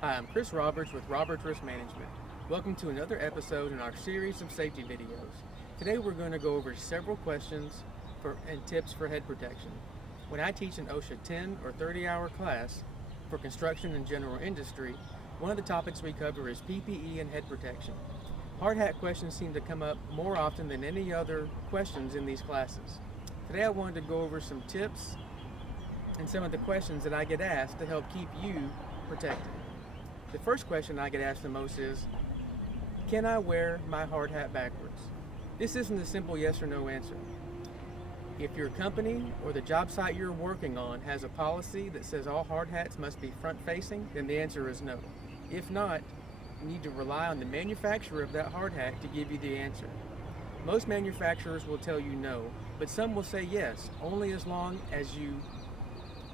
Hi, I'm Chris Roberts with Roberts Risk Management. Welcome to another episode in our series of safety videos. Today we're going to go over several questions and tips for head protection. When I teach an OSHA 10 or 30-hour class for construction and general industry, one of the topics we cover is PPE and head protection. Hard hat questions seem to come up more often than any other questions in these classes. Today I wanted to go over some tips and some of the questions that I get asked to help keep you protected. The first question I get asked the most is, can I wear my hard hat backwards? This isn't a simple yes or no answer. If your company or the job site you're working on has a policy that says all hard hats must be front facing, then the answer is no. If not, you need to rely on the manufacturer of that hard hat to give you the answer. Most manufacturers will tell you no, but some will say yes, only as long as you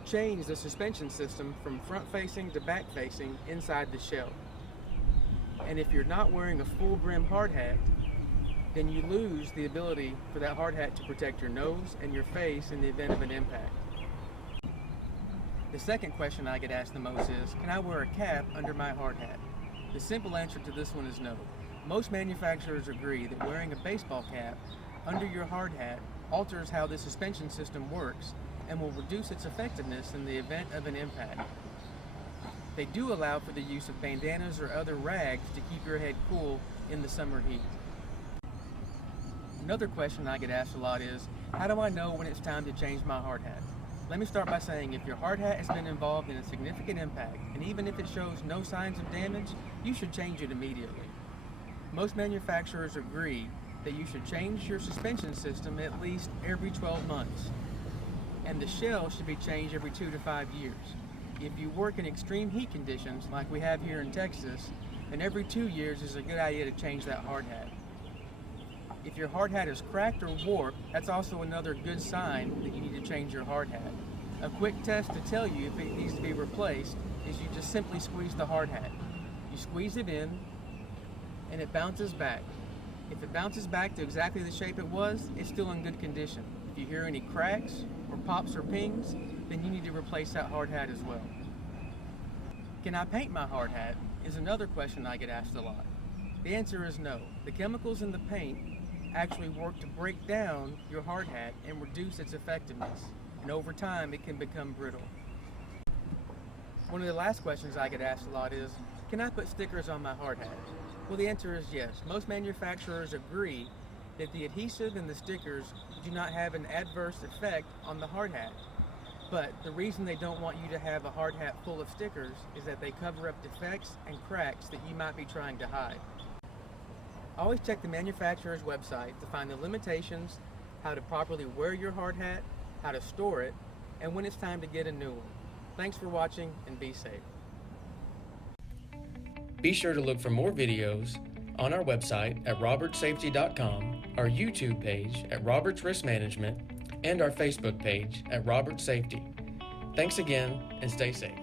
change the suspension system from front facing to back facing inside the shell. And if you're not wearing a full brim hard hat, then you lose the ability for that hard hat to protect your nose and your face in the event of an impact. The second question I get asked the most is, can I wear a cap under my hard hat? The simple answer to this one is no. Most manufacturers agree that wearing a baseball cap under your hard hat alters how the suspension system works and will reduce its effectiveness in the event of an impact. They do allow for the use of bandanas or other rags to keep your head cool in the summer heat. Another question I get asked a lot is, how do I know when it's time to change my hard hat? Let me start by saying, if your hard hat has been involved in a significant impact, and even if it shows no signs of damage, you should change it immediately. Most manufacturers agree that you should change your suspension system at least every 12 months. And the shell should be changed every 2 to 5 years. If you work in extreme heat conditions like we have here in Texas, then every 2 years is a good idea to change that hard hat. If your hard hat is cracked or warped, that's also another good sign that you need to change your hard hat. A quick test to tell you if it needs to be replaced is you just simply squeeze the hard hat. You squeeze it in and it bounces back. If it bounces back to exactly the shape it was, it's still in good condition. If you hear any cracks or pops or pings, then you need to replace that hard hat as well. Can I paint my hard hat is another question I get asked a lot. The answer is no. The chemicals in the paint actually work to break down your hard hat and reduce its effectiveness, and over time it can become brittle. One of the last questions I get asked a lot is, can I put stickers on my hard hat? Well, the answer is yes. Most manufacturers agree that the adhesive and the stickers do not have an adverse effect on the hard hat. But the reason they don't want you to have a hard hat full of stickers is that they cover up defects and cracks that you might be trying to hide. Always check the manufacturer's website to find the limitations, how to properly wear your hard hat, how to store it, and when it's time to get a new one. Thanks for watching and be safe. Be sure to look for more videos on our website at robertsafety.com, our YouTube page at Roberts Risk Management, and our Facebook page at Roberts Safety. Thanks again and stay safe.